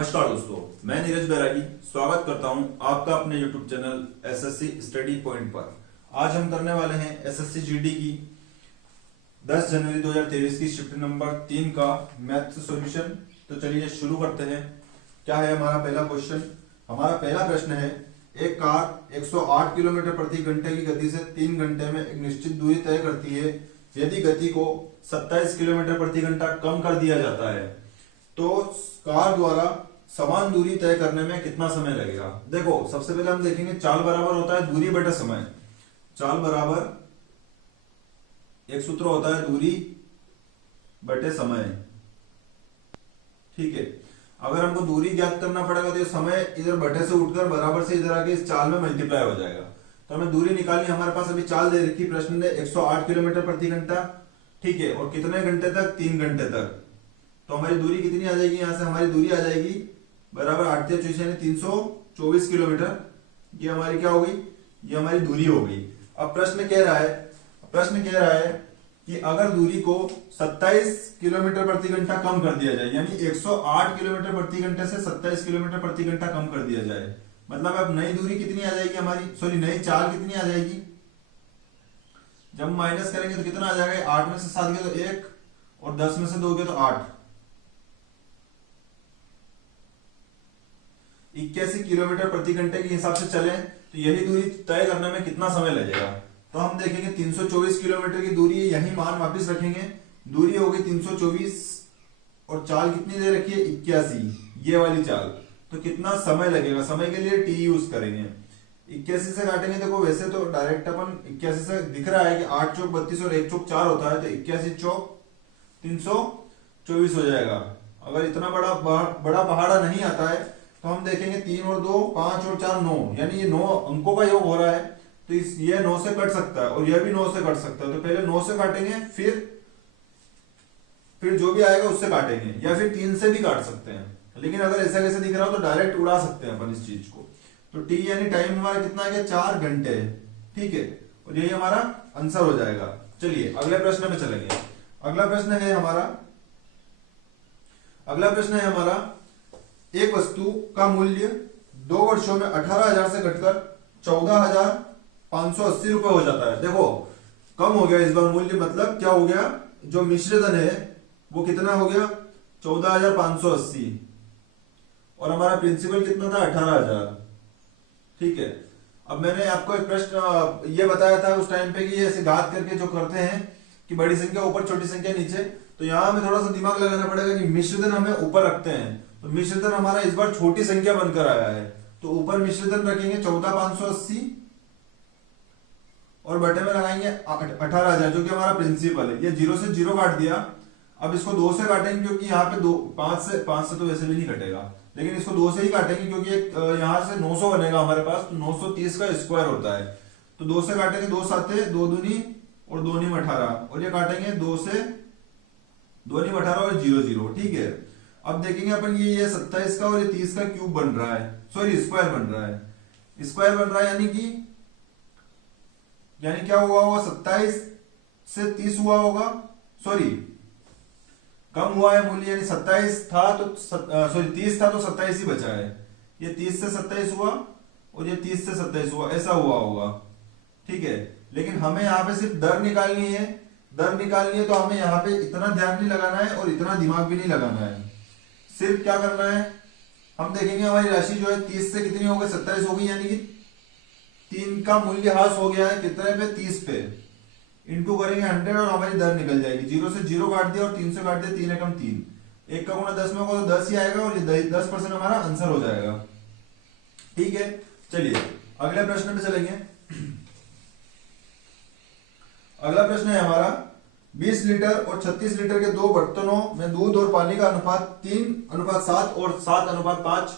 नमस्कार दोस्तों, मैं नीरज बैरागी स्वागत करता हूं आपका अपने YouTube channel SSC study point पर। आज हम करने वाले हैं एसएससी जीडी की 10 जनवरी 2023 की शिफ्ट नंबर 3 का मैथ सॉल्यूशन। तो चलिए शुरू करते हैं। क्या है हमारा पहला क्वेश्चन? हमारा पहला प्रश्न है, एक कार 108 किलोमीटर प्रति घंटे की गति से 3 घंटे में एक निश्चित दूरी तय करती है। यदि गति को 27 किलोमीटर प्रति घंटा कम कर दिया जाता है तो कार द्वारा समान दूरी तय करने में कितना समय लगेगा? देखो, सबसे पहले हम देखेंगे चाल बराबर होता है दूरी बटे समय। चाल बराबर एक सूत्र होता है दूरी बटे समय। ठीक है, अगर हमको दूरी ज्ञात करना पड़ेगा तो ये समय इधर बटे से उठकर बराबर से इधर आके इस चाल में मल्टीप्लाई हो जाएगा। तो हमें दूरी निकालनी, हमारे पास अभी चाल दे रखी प्रश्न ने 108 किलोमीटर प्रति घंटा। ठीक है, और कितने घंटे तक? 3 घंटे तक। तो हमारी दूरी कितनी आ जाएगी? यहां से हमारी दूरी आ जाएगी बराबर 8 यानी 324 किलोमीटर। ये हमारी क्या हो गई? ये हमारी दूरी हो गई। अब प्रश्न कह रहा है कि अगर दूरी को 27 किलोमीटर प्रति घंटा कम कर दिया जाए, यानी 108 किलोमीटर प्रति घंटे से 27 किलोमीटर प्रति घंटा कम कर दिया जाए, मतलब अब नई दूरी कितनी आ जाएगी हमारी? सॉरी, नई चाल कितनी आ जाएगी? जब माइनस करेंगे तो कितना आ जाएगा? 8 में से 7 गए तो 1 और 10 में से 2 गए तो 8। 81 किलोमीटर प्रति घंटे के हिसाब से चले तो यही दूरी तय करने में कितना समय लगेगा? तो हम देखेंगे 324 किलोमीटर की दूरी है, यही मान वापस रखेंगे। दूरी हो गई 324 और चाल कितनी दे रखी है? 81, ये वाली चाल। तो कितना समय लगेगा? समय के लिए टी यूज करेंगे। 81 से काटेंगे, देखो वैसे तो डायरेक्ट अपन 81 से दिख रहा है कि 8 चौक 32 और 1 चौक 4 होता है, तो 81 चौक 324 हो जाएगा। अगर इतना बड़ा पहाड़ा नहीं आता है तो हम देखेंगे 3 और 2 5 और 4 9, यानी ये 9 अंकों का योग हो रहा है, तो ये 9 से कट सकता है और यह भी 9 से कट सकता है। तो पहले 9 से काटेंगे, फिर जो भी आएगा उससे काटेंगे, या फिर 3 से भी काट सकते हैं। लेकिन अगर ऐसा कैसे दिख रहा हो तो डायरेक्ट उड़ा सकते हैं अपन इस चीज को। तो टी यानी टाइम हमारा कितना आ गया? 4 घंटे। ठीक है, और यही हमारा आंसर हो जाएगा। चलिए अगले प्रश्न पे चलेंगे। अगला प्रश्न है हमारा, एक वस्तु का मूल्य 2 वर्षों में 18,000 से घटकर 14,580 रुपए हो जाता है। देखो, कम हो गया इस बार मूल्य, मतलब क्या हो गया? जो मिश्रधन है वो कितना हो गया? 14,580, और हमारा प्रिंसिपल कितना था? 18,000। ठीक है, अब मैंने आपको एक प्रश्न ये बताया था उस टाइम पे कि ये ऐसे घात करके जो करते हैं कि बड़ी संख्या ऊपर छोटी संख्या नीचे, तो यहां हमें थोड़ा सा दिमाग लगाना पड़ेगा कि मिश्रधन हमें ऊपर रखते हैं। तो मिश्रधन हमारा इस बार छोटी संख्या बनकर आया है, तो ऊपर मिश्रधन रखेंगे 14,580 और बटे में लगाएंगे 18,000 जो कि हमारा प्रिंसिपल है। ये 0 से 0 काट दिया। अब इसको 2 से काटेंगे क्योंकि यहाँ पे 5 से तो वैसे भी नहीं कटेगा, लेकिन इसको 2 से ही काटेंगे क्योंकि यहाँ से 900 बनेगा हमारे पास, तो 930 का स्क्वायर होता है। तो 2 से काटेंगे, 2 साते 2 दूनी और 2 नीम 18, और ये काटेंगे 2 से 2 नीम 18 और 0 0। ठीक है, अब देखेंगे अपन ये 27 का और ये 30 का क्यूब बन रहा है, सॉरी स्क्वायर बन रहा है, यानी क्या हुआ होगा? 27 से 30 हुआ होगा, सॉरी कम हुआ है मूल्य, यानी 27 था तो 30 था तो 27 ही बचा है। ये 30 से 27 हुआ और ये 30 से 27 हुआ, ऐसा हुआ होगा। ठीक है, लेकिन हमें यहाँ पे सिर्फ दर निकालनी है तो हमें यहाँ पे इतना ध्यान नहीं लगाना है और इतना दिमाग भी नहीं लगाना है। सिर्फ क्या करना है, हम देखेंगे हमारी राशि जो है 30 से कितनी हो गई? 27 हो गई, यानी कि 3 का मूल्य ह्रास हो गया है कितने पे? 30 पे। इंटू करेंगे 100 और हमारी दर निकल जाएगी। 0 से 0 काट दिया और 3 से काट दिया, 3 एकम 3, 1 का गुणा 10 में होगा तो 10 ही आएगा, और ये 10% हमारा आंसर हो जाएगा। ठीक है, चलिए अगले प्रश्न पे चलेंगे। अगला प्रश्न है हमारा, 20 लीटर और 36 लीटर के 2 बर्तनों में दूध और पानी का अनुपात 3:7 और 7:5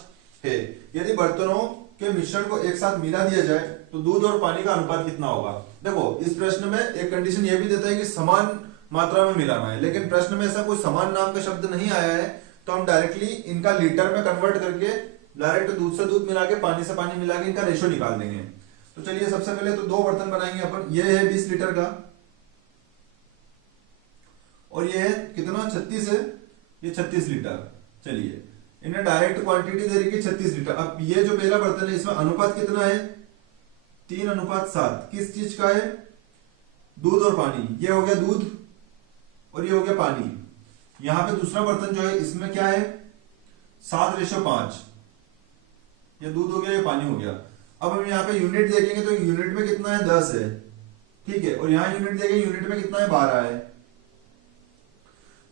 है। यदि बर्तनों के मिश्रण को एक साथ मिला दिया जाए तो दूध और पानी का अनुपात कितना होगा? देखो, इस प्रश्न में एक कंडीशन यह भी देता है कि समान मात्रा में मिलाना है, लेकिन प्रश्न में ऐसा कोई समान नाम का शब्द नहीं आया है, तो हम डायरेक्टली इनका लीटर में कन्वर्ट करके डायरेक्ट दूध से दूध मिला के पानी से पानी मिला के इनका रेशो निकाल देंगे। तो चलिए सबसे पहले तो 2 बर्तन बनाएंगे अपन। ये है 20 लीटर का और ये है कितना? 36 है, ये 36 लीटर। चलिए इन्हें डायरेक्ट क्वांटिटी दे रखी है 36 लीटर। अब ये जो पहला बर्तन है इसमें अनुपात कितना है, 3:7। किस चीज का है, दूध और पानी। ये हो गया दूध और ये हो गया पानी। यहां पे दूसरा बर्तन जो है इसमें क्या है, 7:5। ये दूध हो गया, ये पानी हो गया। अब हम यहाँ पे यूनिट देखेंगे तो यूनिट में कितना है, 10 है, ठीक है। और यहाँ यूनिट देखेंगे, यूनिट में कितना है, 12 है।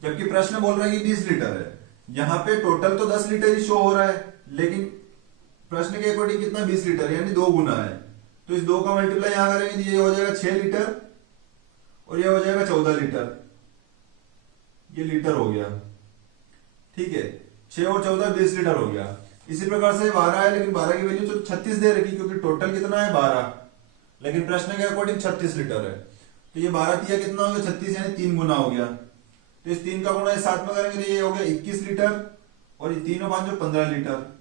जबकि प्रश्न बोल रहा है कि 20 लीटर है। यहाँ पे टोटल तो 10 लीटर ही शो हो रहा है, लेकिन प्रश्न के अकॉर्डिंग कितना, 20 लीटर है, यानी 2 गुना है। तो इस 2 का मल्टीप्लाई यहां करेंगे तो ये हो जाएगा 6 लीटर और ये हो जाएगा 14 लीटर। ये लीटर हो गया, ठीक है। 6 और 14 20 लीटर हो गया। इसी प्रकार से 12 है, लेकिन 12 की वैल्यू तो 36 दे रखी, क्योंकि टोटल कितना है 12, लेकिन प्रश्न के अकॉर्डिंग 36 लीटर है। तो ये 12 तिया कितना हो गया, 36, यानी 3 गुना हो गया। तो इस 3 का गुणा इस 7 में करेंगे तो ये हो गया 21 लीटर और ये 3 और 5 15 लीटर।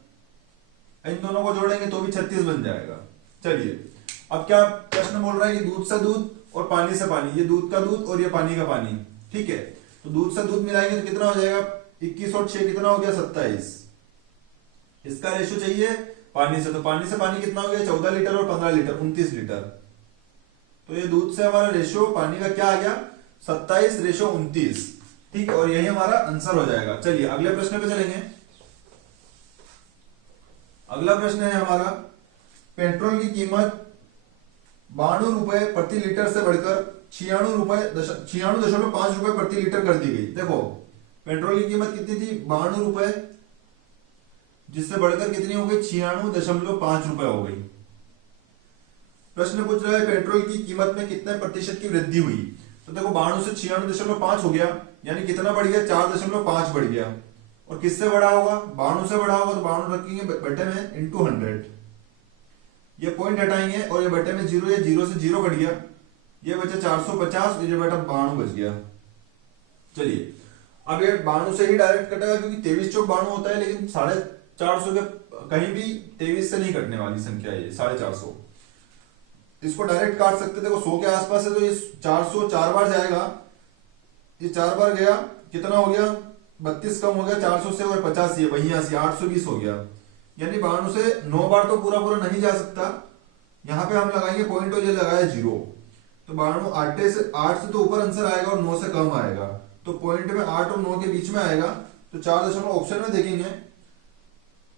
इन दोनों को जोड़ेंगे तो भी 36 बन जाएगा। चलिए अब क्या प्रश्न बोल रहा है कि दूध से दूध और पानी से पानी। ये दूध का दूध और ये पानी का पानी, ठीक है। तो दूध से दूध मिलाएंगे तो कितना हो जाएगा, 21 और 6 कितना हो गया, 27। इसका रेशो चाहिए पानी से, तो पानी से पानी कितना हो गया, 14 लीटर और 15 लीटर 29 लीटर। तो ये दूध से हमारा रेशो पानी का क्या आ गया, 27:29, ठीक है। और यही हमारा आंसर हो जाएगा। चलिए अगले प्रश्न पे चलेंगे। अगला प्रश्न है हमारा, पेट्रोल की कीमत 92 रुपए प्रति लीटर से बढ़कर 96.5 रुपए प्रति लीटर कर दी गई। देखो पेट्रोल की कीमत कितनी थी, 92 रुपए, जिससे बढ़कर कितनी हो गई, 96.5 रुपए हो गई। प्रश्न पूछ रहा है पेट्रोल की कीमत में कितने प्रतिशत की वृद्धि हुई। तो देखो 92 से 96.5 हो गया, यानी कितना बढ़ गया, 4.5 बढ़ गया। और किससे बढ़ा होगा, 92 से बढ़ा होगा, तो 92 रखेंगे बटे में इंटू 100। ये पॉइंट हटाएंगे और ये बटे में 0, ये 0 से 0 कट गया, ये बचा 450, ये बटा 92 बच गया। चलिए अब ये 92 से ही डायरेक्ट कटेगा, क्योंकि 23 चौक 92 होता है, लेकिन 450 के कहीं भी 23 से नहीं कटने वाली संख्या है, ये 450। इसको डायरेक्ट काट सकते थे, देखो 100 के आसपास है तो ये 400 4 बार जाएगा, ये 4 बार गया, कितना हो गया, 32 कम हो गया 400 से, और 50 ये वही 820 हो गया। यानी 92 से 9 बार तो पूरा पूरा नहीं जा सकता। यहाँ पे हम लगाएंगे पॉइंट और ये लगाया 0, तो 92 8 से तो ऊपर आंसर आएगा और 9 से कम आएगा, तो पॉइंट में 8 और 9 के बीच में आएगा। तो 4 ऑप्शन में देखेंगे,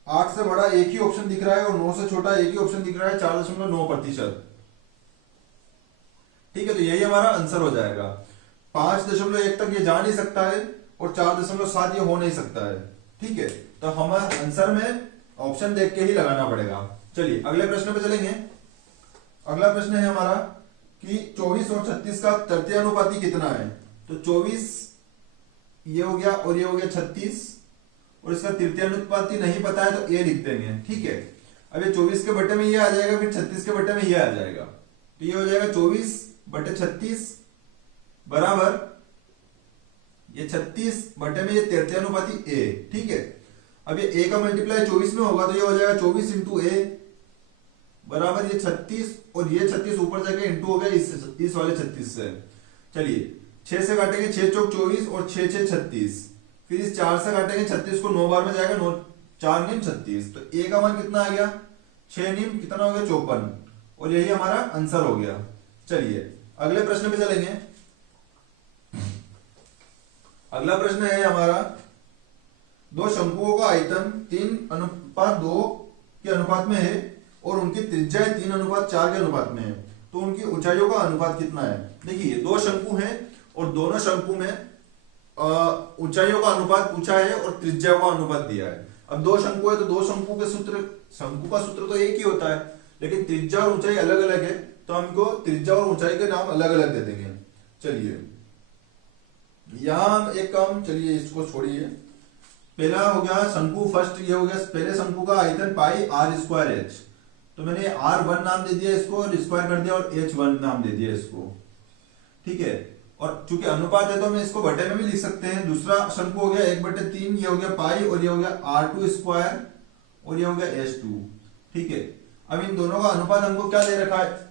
8 से बड़ा एक ही ऑप्शन दिख रहा है और 9 से छोटा एक ही ऑप्शन दिख रहा है, 4.9%, ठीक है। तो यही हमारा आंसर हो जाएगा। 5.1 तक ये जा नहीं सकता है और 4.7 ये हो नहीं सकता है, ठीक है। तो हमारे आंसर में ऑप्शन देख के ही लगाना पड़ेगा। चलिए अगले प्रश्न पे चलेंगे। अगला प्रश्न है हमारा कि 24 और 36 का तृतीय अनुपाती कितना है। तो 24 ये हो गया और ये हो गया 36, और इसका तृतीय अनुपाती नहीं पता है तो ये लिख देंगे, ठीक है। अब ये 24 के बटे में ये आ जाएगा, फिर 36 के बटे में ये आ जाएगा, तो ये हो जाएगा 24 बटे 36 बराबर ये 36 बटे में ये तृतीय अनुपाती a, ठीक है। अब ये a का मल्टीप्लाई 24 में होगा तो ये हो जाएगा 24 इंटू a बराबर ये 36, और ये 36 ऊपर जाके इंटू हो गया इस वाले 36 से। चलिए 6 से काटेंगे, 6 चौक 24 और 6 6 36, फिर इस 4 से काटेंगे 36 को 9 बार में जाएगा, 9 4 नीम 36, तो a का मान कितना आ गया, 6 नीम कितना हो गया 54, और यही हमारा आंसर हो गया। चलिए अगले प्रश्न पे चलेंगे। अगला प्रश्न है हमारा, दो शंकुओं का आयतन 3:2 के अनुपात में है और उनकी त्रिज्या 3:4 के अनुपात में है, तो उनकी ऊंचाइयों का अनुपात कितना है। देखिए दो शंकु हैं और दोनों शंकु में ऊंचाइयों का अनुपात पूछा है और त्रिज्या का अनुपात दिया है। अब दो शंकु है तो दो शंकु के सूत्र, शंकु का सूत्र तो एक ही होता है, लेकिन त्रिज्या और ऊंचाई अलग अलग है, तो हमको त्रिज्या और ऊंचाई के नाम अलग अलग दे देंगे। चलिए यहां एक काम, चलिए इसको छोड़िए। पहला हो गया शंकु फर्स्ट, ये हो गया पहले शंकु का आयतन पाई r²h, तो मैंने r1 नाम दे दिया इसको और स्क्वायर कर दिया और h1 नाम दे दिया इसको, ठीक है। और चूंकि अनुपात है तो हम इसको बटे में भी लिख सकते हैं। दूसरा शंकु हो गया 1/3, ये हो गया पाई और ये हो गया r2² और ये हो गया h2, ठीक है। अब इन दोनों का अनुपात हमको क्या दे रखा है,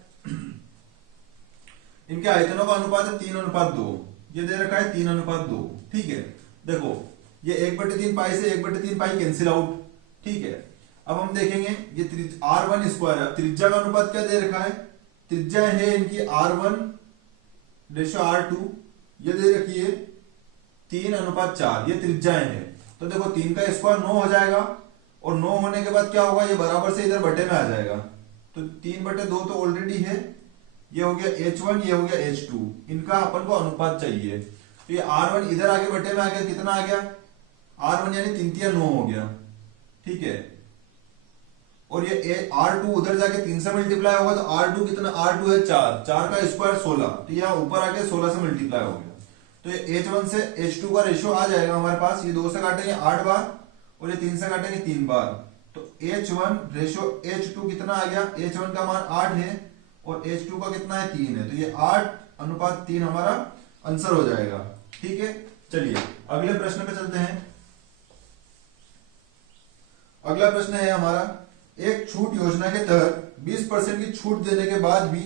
इनके आयतनों का अनुपात है 3:2, ये दे रखा है 3:2, ठीक है। देखो ये 1/3 पाई से 1/3 पाई कैंसिल आउट। ठीक है, अब हम देखेंगे ये R1 स्क्वायर है। त्रिज्या का अनुपात क्या दे रखा है, त्रिज्या है इनकी R1 रेशो R2, ये दे रखी है 3:4, ये त्रिज्याएं हैं। तो देखो 3 का स्क्वायर 9 हो जाएगा, और 9 होने के बाद क्या होगा, ये बराबर से इधर बटे में आ जाएगा। तो 3/2 तो ऑलरेडी है, ये हो गया H1, ये हो गया H2, इनका अपन को अनुपात चाहिए। तो ये R1 इधर आगे बटे में आ गया, कितना आ गया R1 यानी 3×9 हो गया। ठीक है, और ये R2 उधर जाके 3 से मल्टीप्लाई होगा, तो R2 कितना, R2 है 4, 4 का स्क्वायर 16, तो यहाँ ऊपर आके 16 से मल्टीप्लाई हो गया। तो ये H1 से H2 का रेशियो आ जाएगा हमारे पास, ये 2 से काटेंगे 8 बार और ये 3 से काटेंगे 3 बार, तो H1 रेशियो H2 कितना आ गया, H1 का मान 8 है और H2 का कितना है 3 है, तो ये 8:3 हमारा आंसर हो जाएगा। ठीक है, चलिए अगले प्रश्न पे चलते हैं। अगला प्रश्न है हमारा, एक छूट योजना के तहत 20% की छूट देने के बाद भी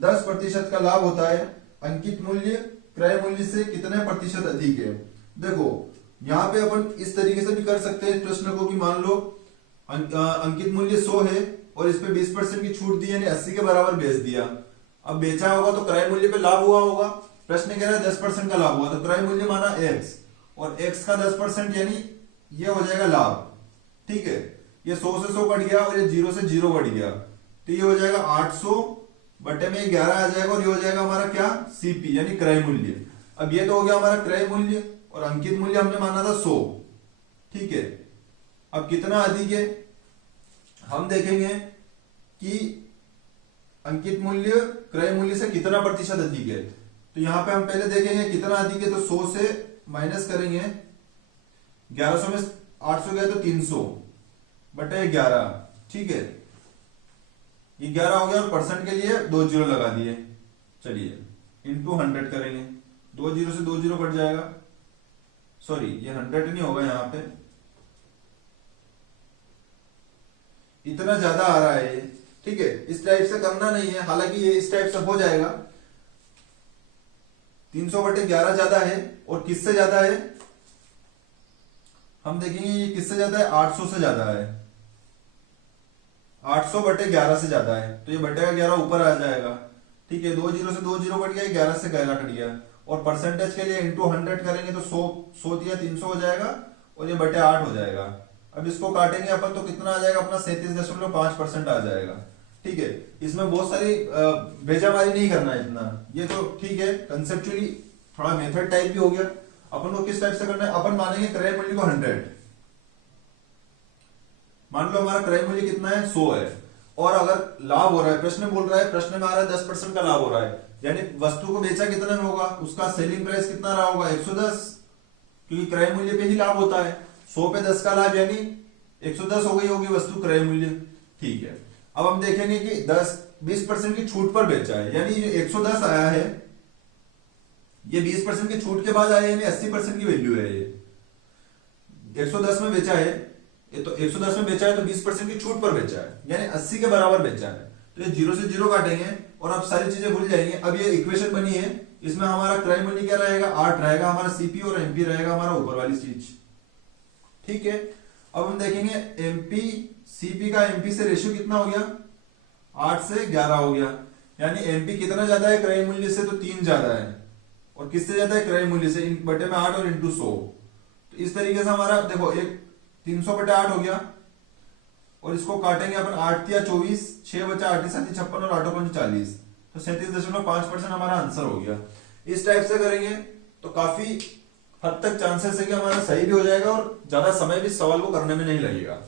10% का लाभ होता है, अंकित मूल्य क्रय मूल्य से कितने प्रतिशत अधिक है। देखो यहाँ पे अपन इस तरीके से भी कर सकते हैं इस प्रश्न को कि मान लो अंकित मूल्य 100 है और इस पे 20% की छूट दी, यानी 80 के बराबर बेच दिया। अब बेचा होगा तो क्रय मूल्य पे लाभ हुआ होगा, प्रश्न कह रहा है 10% का लाभ हुआ, तो क्रय मूल्य माना x और x का 10% यानी ये हो जाएगा लाभ। ठीक है, ये 100 से 100 कट गया और ये 0 से 0 कट गया, तो ये हो जाएगा 800 बटे में 11 आ जाएगा, और ये हो जाएगा हमारा क्या, सीपी यानी क्रय मूल्य। अब ये तो हो गया हमारा क्रय मूल्य, और अंकित मूल्य हमने माना था 100। ठीक है, अब कितना अधिक है, हम देखेंगे कि अंकित मूल्य क्रय मूल्य से कितना प्रतिशत अधिक है। तो यहां पे हम पहले देखेंगे कितना अधिक है, तो 100 से माइनस करेंगे, 1100 में 800 गया तो 300 बटे 11। ठीक है, ये 11 हो गया, और परसेंट के लिए 2 जीरो लगा दिए। चलिए इंटू 100 करेंगे, 2 जीरो से 2 जीरो कट जाएगा, सॉरी ये 100 नहीं होगा, यहां पे इतना ज्यादा आ रहा है ये। ठीक है, इस टाइप से करना नहीं है, हालांकि ये इस टाइप से हो जाएगा। 300 बटे 11 ज्यादा है, और किससे ज्यादा है हम देखेंगे, ये किससे ज्यादा है, 800 से ज्यादा है, 800 बटे 11 से ज्यादा है, तो ये बटेगा 11 ऊपर आ जाएगा। ठीक है, 2 जीरो से 2 जीरो कट गया, 11 से 11 कट गया, और परसेंटेज के लिए इंटू 100 करेंगे तो 100 दिया 300 हो जाएगा, और ये बटे 8 हो जाएगा। अब इसको काटेंगे अपन तो कितना आ जाएगा अपना, 37.5% आ जाएगा। ठीक है, इसमें बहुत सारी बेजामारी नहीं करना है इतना, ये तो ठीक है, कंसेप्चुअली थोड़ा मेथड टाइप भी हो गया। अपन को किस टाइप से करना है, अपन मानेंगे क्रय मूल्य को 100, मान लो हमारा क्रय मूल्य कितना है 100 है, और अगर लाभ हो रहा है, प्रश्न बोल रहा है, प्रश्न में आ रहा है 10% का लाभ हो रहा है, यानी वस्तु को बेचा कितने में होगा, उसका सेलिंग प्राइस कितना रहा होगा 110, क्योंकि क्रय मूल्य पे ही लाभ होता है। 100 पे 10 का लाभ यानी 110 हो गई होगी वस्तु क्रय मूल्य। ठीक है, अब हम देखेंगे कि 20% की छूट पर बेचा है, यानी जो 110 आया है ये 20% की छूट के बाद आया, यानी 80% की वैल्यू है। ये 110 में बेचा है, ये तो 110 में बेचा है तो 20% की छूट पर बेचा है, यानी 80 के बराबर बेचा है। तो ये 0 से 0 काटेंगे और अब सारी चीजें भूल जाएंगे। अब ये इक्वेशन बनी है, इसमें हमारा क्रय मूल्य क्या रहेगा, 8 रहेगा हमारा सीपी, और एमपी रहेगा हमारा ऊपर वाली चीज। ठीक है, अब हम देखेंगे एमपी सीपी का एमपी से रेशियो कितना हो गया, 8 से 11 हो गया, यानी एमपी कितना ज्यादा है क्रय मूल्य से, तो 3 ज्यादा है, और किससे ज्यादा है क्रय मूल्य से, बटे में 8 और इंटू 100। तो इस तरीके से हमारा देखो एक 300 बटे 8 हो गया, और इसको काटेंगे अपन 8 या 24, 6 बचा 8 7 56 और 8 5 40, तो 37.5% हमारा आंसर हो गया। इस टाइप से करेंगे तो काफी हद तक चांसेस है कि हमारा सही भी हो जाएगा, और ज्यादा समय भी सवाल को करने में नहीं लगेगा।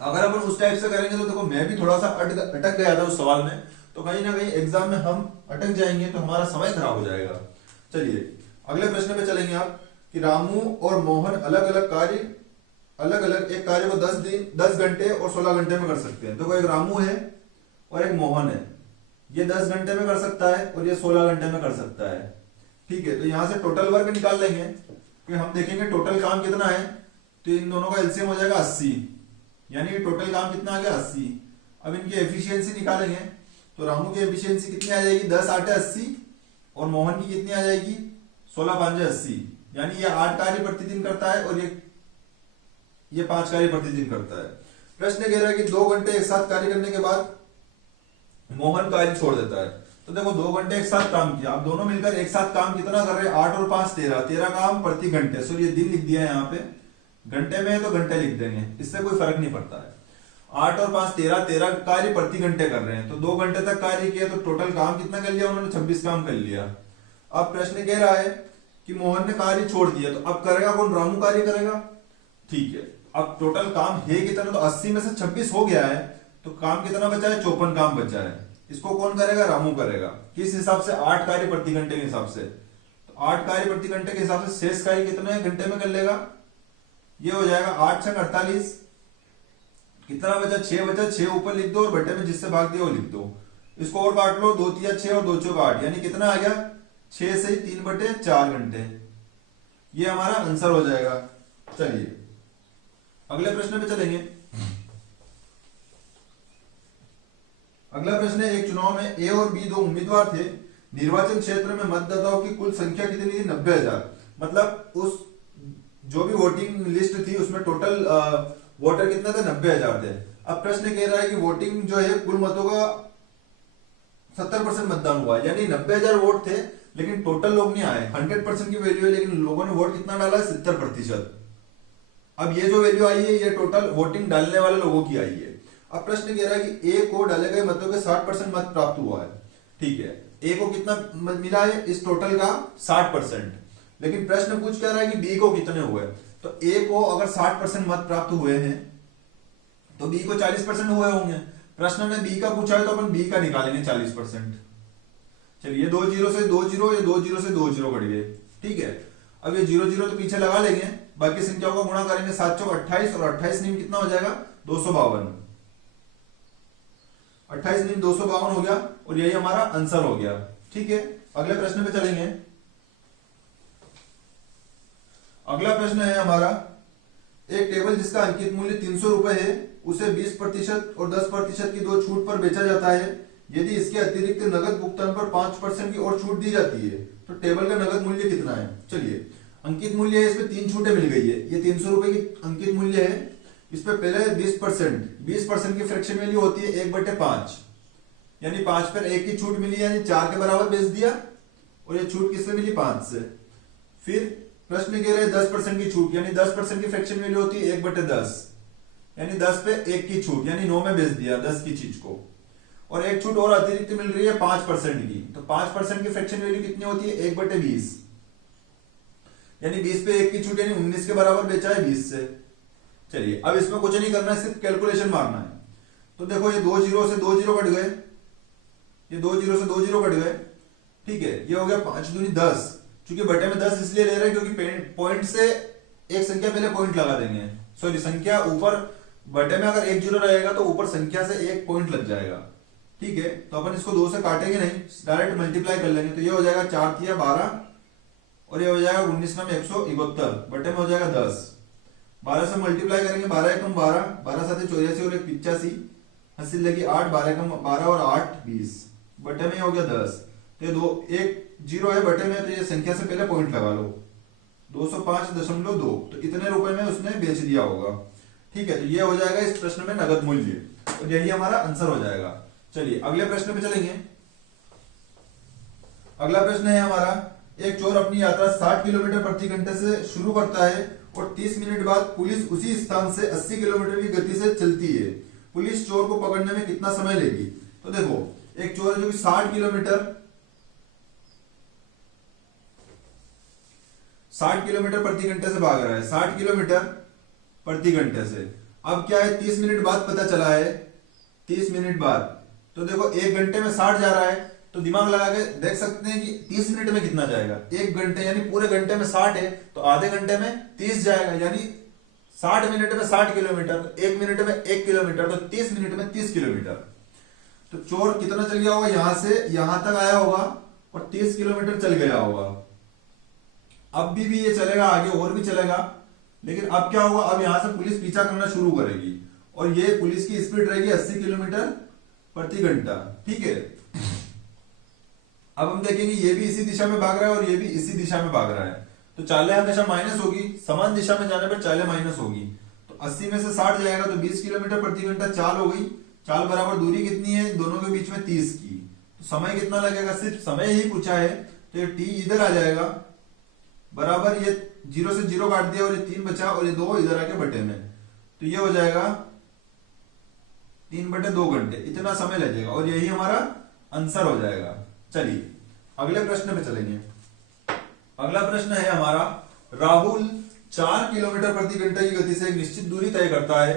अगर अपन उस टाइप से करेंगे तो देखो मैं भी थोड़ा सा अटक गया था उस सवाल में, तो कहीं ना कहीं एग्जाम में हम अटक जाएंगे तो हमारा समय खराब हो जाएगा। चलिए अगले प्रश्न पे चलेंगे आप, कि रामू और मोहन अलग अलग एक कार्य को 10 घंटे और 16 घंटे में कर सकते हैं। तो एक रामू है और एक मोहन है, ये 10 घंटे में कर सकता है और ये 16 घंटे में कर सकता है। ठीक है, तो यहां से टोटल वर्क निकाल लेंगे, कि हम देखेंगे टोटल काम कितना है, तो इन दोनों का एलसीएम हो जाएगा 80, यानी टोटल काम कितना आ गया 80। अब इनकी एफिशिएंसी निकालेंगे, तो रामू की एफिशिएंसी कितनी आ जाएगी, 10 8 80, और मोहन की कितनी आ जाएगी 16 5 80, यानी ये 8 कार्य प्रतिदिन करता है और ये 5 कार्य प्रतिदिन करता है। प्रश्न कह रहा है कि 2 घंटे एक साथ कार्य करने के बाद मोहन कार्य छोड़ देता है। तो देखो 2 घंटे एक साथ काम किया, आप दोनों मिलकर एक साथ काम कितना कर रहे हैं, 8 और 5 13 काम प्रति घंटे। सो ये दिन लिख दिया है यहाँ पे, घंटे में है तो घंटे लिख देंगे, इससे कोई फर्क नहीं पड़ता है। 8 और 5 13 कार्य प्रति घंटे कर रहे हैं, तो 2 घंटे तक कार्य किया तो टोटल काम कितना कर लिया उन्होंने, 26 काम कर लिया। अब प्रश्न कह रहा है कि मोहन ने कार्य छोड़ दिया, तो अब करेगा कौन, रामू कार्य करेगा। ठीक है, अब टोटल काम है कितना, तो 80 में से 26 हो गया है, तो काम कितना बचा है, 54 काम बचा है। इसको कौन करेगा, रामू करेगा। किस हिसाब से, 8 कार्य प्रति घंटे के हिसाब से। तो 8 कार्य प्रति घंटे के हिसाब से शेष कार्य कितने घंटे में कर लेगा, ये हो जाएगा 8 छंग 48। कितना बचा, 6 बचा, 6 ऊपर लिख दो और बटे में जिससे भाग दिया वो लिख दो। इसको और काट लो, 2 तिया 6 और 2 चौक 8, यानी कितना आ गया, 6 से 3/4 घंटे। ये हमारा आंसर हो जाएगा। चलिए अगले प्रश्न पे चलेंगे। अगला प्रश्न है, एक चुनाव में ए और बी 2 उम्मीदवार थे। निर्वाचन क्षेत्र में मतदाताओं की कुल संख्या कितनी थी, 90,000। मतलब उस जो भी वोटिंग लिस्ट थी उसमें टोटल वोटर कितना थे, 90,000 थे। अब प्रश्न कह रहा है कि वोटिंग जो है कुल मतों का 70% मतदान हुआ, यानी 90,000 वोट थे लेकिन टोटल लोग नहीं आए। 100% की वैल्यू है लेकिन लोगों ने वोट कितना डाला है, 70%। अब ये जो वैल्यू आई है ये टोटल वोटिंग डालने वाले लोगों की आई है। अब प्रश्न कह रहा है कि ए को डाले गए मतों के 60% मत प्राप्त हुआ है। ठीक है, ए को कितना मिला है इस टोटल का, 60%। लेकिन प्रश्न पूछ क्या रहा है कि बी को कितने हुए। तो ए को अगर 60% मत प्राप्त हुए हैं तो बी को 40% हुए होंगे। प्रश्न ने बी का पूछा है तो अपन बी का निकालेंगे 40%। चलिए 2 0 से 2 0, ये 2 0 से 2 0 कट गए। ठीक है, अब ये 0 0 तो पीछे लगा लेंगे, बाकी संख्याओं का गुणा करेंगे, 7 चौक 28 और 28 नीम कितना हो जाएगा, 252। 28 नीम 252 हो गया और यही हमारा आंसर हो गया। ठीक है, अगले प्रश्न पे चलेंगे। अगला प्रश्न है हमारा, एक टेबल जिसका अंकित मूल्य 300 रुपए है उसे 20% और 10% की 2 छूट पर बेचा जाता है। यदि इसके अतिरिक्त नगद भुगतान पर 5% की और छूट दी जाती है तो टेबल का नगद मूल्य कितना है। चलिए, अंकित मूल्य है, इसमें 3 छूटें मिल गई है। ये 300 रुपए की अंकित मूल्य है, इस पे पहले 20% की फ्रैक्शन वैल्यू होती है 1/5, यानी 5 पर 1 की छूट मिली, यानी 4 के बराबर बेच दिया और ये छूट किससे मिली, 5 से। फिर प्रश्न कह रहे हैं 10% की छूट, यानी 10% की फ्रैक्शन वैल्यू होती है 1/10, यानी 10 पे 1 की छूट, यानी 9 में बेच दिया 10 की चीज को। और एक छूट और अतिरिक्त मिल रही है 5% की, तो 5% की फ्रैक्शन वैल्यू कितनी होती है, 1/20, यानी 20 पे 1 की छूट, यानी 19 के बराबर बेचा है 20 से। चलिए, अब इसमें कुछ नहीं करना है, सिर्फ कैलकुलेशन मारना है। तो देखो ये 2 0 से 2 0 कट गए, ये 2 0 से 2 0 कट गए। ठीक है, ये हो गया 5 दूनी 10, क्योंकि बटे में 10 इसलिए ले रहे हैं क्योंकि पॉइंट से एक संख्या पहले पॉइंट लगा देंगे। सॉरी, संख्या ऊपर बटे में अगर 1 0 रहेगा तो ऊपर संख्या से 1 पॉइंट लग जाएगा। ठीक है, तो अपन इसको 2 से काटेंगे नहीं, डायरेक्ट मल्टीप्लाई कर लेंगे। तो ये हो जाएगा 4 तिया 12 और ये हो जाएगा 19 नाम 171, बटे में हो जाएगा 10। 12 से मल्टीप्लाई करेंगे, 12 एकम 12, 12 साथ 84 और 85, 80 लगी 8, 12 एकम 12 और 8 20, बटे में हो गया 10। तो ये 2 1 0 है बटे में, तो ये संख्या से पहले पॉइंट लगा लो, 205.2, तो इतने रुपए में उसने बेच दिया होगा। ठीक है, तो ये हो जाएगा इस प्रश्न में नगद मूल्य और यही हमारा आंसर हो जाएगा। चलिए अगले प्रश्न पे चलेंगे। अगला प्रश्न है हमारा, एक चोर अपनी यात्रा 60 किलोमीटर प्रति घंटे से शुरू करता है और 30 मिनट बाद पुलिस उसी स्थान से 80 किलोमीटर की गति से चलती है। पुलिस चोर को पकड़ने में कितना समय लेगी। तो देखो, एक चोर है जो कि 60 किलोमीटर प्रति घंटे से भाग रहा है, 60 किलोमीटर प्रति घंटे से। अब क्या है, 30 मिनट बाद पता चला है, 30 मिनट बाद। तो देखो 1 घंटे में 60 जा रहा है, तो दिमाग लगा के देख सकते हैं कि 30 मिनट में कितना जाएगा। 1 घंटे यानी पूरे घंटे में 60 है, तो आधे घंटे में 30 जाएगा, यानी 60 मिनट में 60 किलोमीटर, 1 मिनट में 1 किलोमीटर, तो 30 मिनट में 30 किलोमीटर। तो चोर कितना चल गया होगा, यहां से यहां तक आया होगा और 30 किलोमीटर चल गया होगा। अब भी ये चलेगा, आगे और भी चलेगा, लेकिन अब क्या होगा, अब यहां से पुलिस पीछा करना शुरू करेगी और ये पुलिस की स्पीड रहेगी 80 किलोमीटर प्रति घंटा। ठीक है, अब हम देखेंगे ये भी इसी दिशा में भाग रहा है और ये भी इसी दिशा में भाग रहा है। तो चालें हमेशा माइनस होगी, समान दिशा में जाने पर चालें माइनस होगी। तो 80 में से 60 जाएगा तो 20 किलोमीटर प्रति घंटा चाल हो गई। चाल बराबर दूरी कितनी है दोनों के बीच में 30 की। तो समय कितना लगेगा, सिर्फ समय ही पूछा है, तो ये टी इधर आ जाएगा बराबर, ये 0 से 0 काट दिया और ये 3 बचा और ये 2 इधर आके बटे में, तो ये हो जाएगा 3/2 घंटे, इतना समय लगेगा और यही हमारा आंसर हो जाएगा। चलिए अगले प्रश्न पे चलेंगे। अगला प्रश्न है हमारा, राहुल 4 किलोमीटर प्रति घंटे की गति से एक निश्चित दूरी तय करता है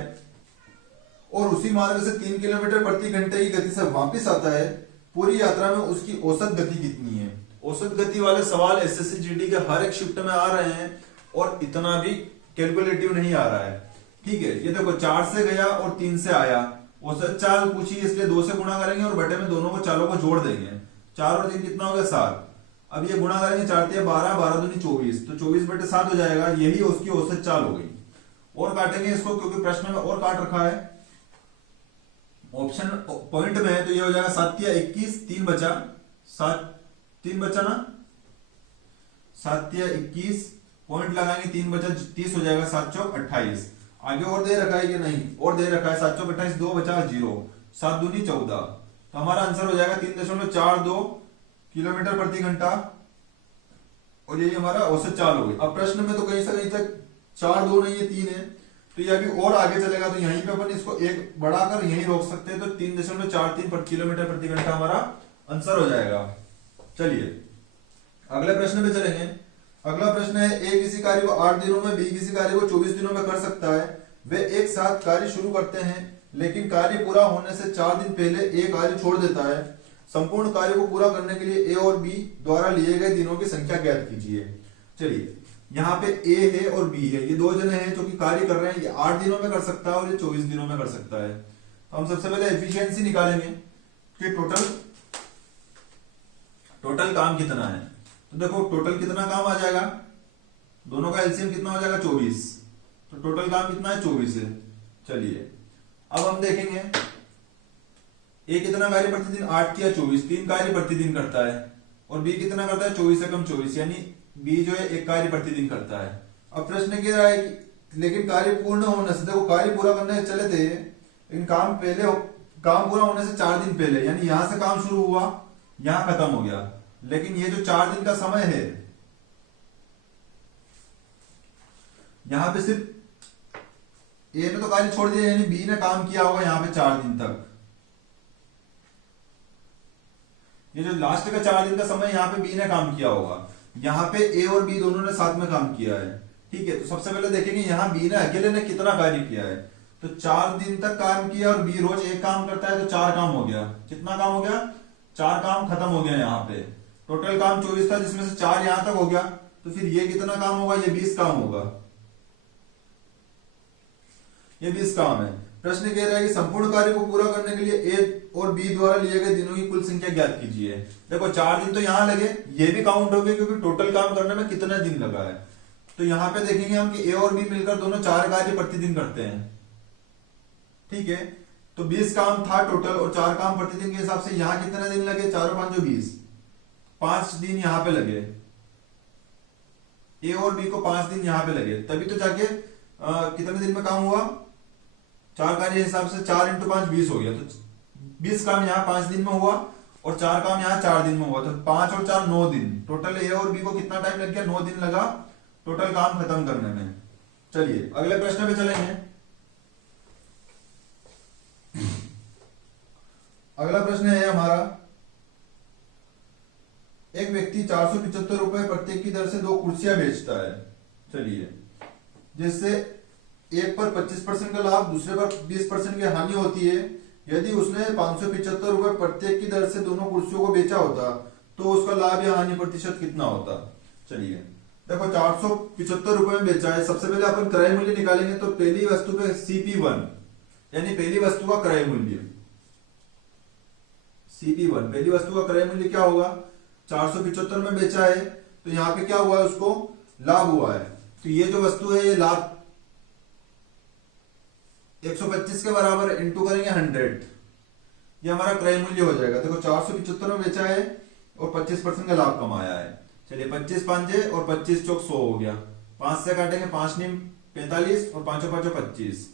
और उसी मार्ग से 3 किलोमीटर प्रति घंटे की गति से वापस आता है। पूरी यात्रा में उसकी औसत गति कितनी है? औसत गति वाले सवाल एसएससी जीडी के हर एक शिफ्ट में आ रहे हैं और इतना भी कैलकुलेटिव नहीं आ रहा है। ठीक है, ये देखो 4 से गया और 3 से आया, औसत चाल पूछी इसलिए 2 से गुणा करेंगे और बटे में दोनों को चालों को जोड़ देंगे। 4 और 3 कितना हो गया 7। अब ये गुणा करेंगे 4 3 12, 12 दूनी 24, तो 24/7 हो जाएगा, यही उसकी औसत चाल हो गई। और काटेंगे इसको क्योंकि प्रश्न में और काट रखा है, ऑप्शन पॉइंट में है, तो ये हो जाएगा 7 या 21, 3 बचा, 3 बचा ना, 7 या 21 पॉइंट लगाएंगे, 3 बचा, 30 हो जाएगा, 7 चौक 28। आगे और दे रखा है कि नहीं? और दे रखा है, 7 चौक 28, 2 बचा 0, 7 दूनी 14, तो हमारा आंसर हो जाएगा 3.42 किलोमीटर प्रति घंटा और यही हमारा औसत चाल हो गई। अब प्रश्न में तो कहीं से कहीं तक 4 2 नहीं है, 3 है, तो ये अभी और आगे चलेगा, तो यहीं पे अपन इसको एक बढ़ाकर यहीं रोक सकते हैं, तो 3.43 पर किलोमीटर प्रति घंटा हमारा आंसर हो जाएगा। चलिए अगले प्रश्न पे चलेंगे। अगला प्रश्न है, ए किसी कार्य को 8 दिनों में, बी किसी कार्य को 24 दिनों में कर सकता है। वे एक साथ कार्य शुरू करते हैं लेकिन कार्य पूरा होने से 4 दिन पहले ए कार्य छोड़ देता है। संपूर्ण कार्य को पूरा करने के लिए ए और बी द्वारा लिए गए दिनों की संख्या ज्ञात कीजिए। चलिए यहाँ पे ए है और बी है, ये 2 जने हैं जो कि कार्य कर रहे हैं, ये 8 दिनों में कर सकता है और ये 24 दिनों में कर सकता है। तो हम सबसे पहले एफिशिएंसी निकालेंगे कि टोटल काम कितना है। तो देखो टोटल कितना काम आ जाएगा, दोनों का एलसीएम कितना हो जाएगा 24, तो टोटल काम कितना है 24 है। चलिए अब हम देखेंगे ए कितना कार्य प्रतिदिन 8 किया 24, 3 कार्य प्रतिदिन करता है, और बी कितना करता है 24 से कम 24, यानी बी जो है 1 कार्य प्रतिदिन करता है। अब प्रश्न कह रहा है कि लेकिन कार्य पूर्ण होने से, देखो कार्य पूरा करने चले थे लेकिन काम पूरा होने से 4 दिन पहले, यानी यहां से काम शुरू हुआ यहां खत्म हो गया, लेकिन ये जो 4 दिन का समय है यहां पे सिर्फ ए ने तो कार्य छोड़ दिया, यानी बी ने काम किया होगा यहां पे 4 दिन तक। ये जो लास्ट का 4 दिन का समय यहाँ पे बी ने काम किया होगा, यहाँ पे ए और बी दोनों ने साथ में काम किया है। ठीक है, तो सबसे पहले देखेंगे यहाँ बी ने अकेले ने कितना कार्य किया है। तो 4 दिन तक काम किया और बी रोज 1 काम करता है, तो 4 काम हो गया। कितना काम हो गया? 4 काम खत्म हो गया। यहाँ पे टोटल काम 24 था जिसमें से 4 यहां तक हो गया, तो फिर ये कितना काम होगा? ये 20 काम होगा, ये 20 काम है। प्रश्न कह रहा है कि संपूर्ण कार्य को पूरा करने के लिए ए और बी द्वारा लिए गए दिनों की कुल संख्या ज्ञात कीजिए। देखो 4 दिन तो यहां लगे, ये भी काउंट हो गए क्योंकि टोटल काम करने में कितना दिन लगा है। तो यहां पे देखेंगे हम कि ए और बी मिलकर दोनों 4 कार्य प्रतिदिन करते हैं। ठीक है, तो 20 काम था टोटल और 4 काम प्रतिदिन के हिसाब से यहां कितने दिन लगे? 4 और 5 20, 5 दिन यहां पे लगे। ए और बी को 5 दिन यहां पे लगे, तभी तो जाके कितने दिन में काम हुआ? 4 कार्य हिसाब से 4 × 5 20 हो गया, तो 20 काम यहाँ 5 दिन में हुआ और 4 काम यहाँ 4 दिन में हुआ, तो 5 और 4 9 दिन। टोटल ए और बी को कितना टाइम लग गया? 9 दिन लगा टोटल काम खत्म करने में। चलिए अगले प्रश्न पे चलेंगे। अगला प्रश्न है हमारा, एक व्यक्ति 475 रुपए प्रत्येक की दर से 2 कुर्सियां बेचता है। चलिए, जिससे एक पर 25% का लाभ, दूसरे पर 20% की हानि होती है। यदि उसने 575 रुपए प्रत्येक की दर से दोनों कुर्सियों को बेचा होता तो उसका लाभ या हानि प्रतिशत कितना होता? चलिए देखो 475 रुपए में बेचा है। सबसे पहले अपन क्रय मूल्य निकालेंगे, तो पहली वस्तु पे CP1 यानी पहली वस्तु का क्रय मूल्य, CP1 पहली वस्तु का क्रय मूल्य क्या होगा? 475 में बेचा है, तो यहाँ पे क्या हुआ है? उसको लाभ हुआ है। तो ये जो वस्तु है ये लाभ 125 के बराबर इंटू करेंगे 100, ये हमारा क्रय मूल्य हो जाएगा। देखो 475 में बेचा है और 25% का लाभ कमाया है, चलिए 25 पांजे और 25 चौक 100 हो गया। 5 से काटेंगे, 5 नीम 45 और 5 5 25।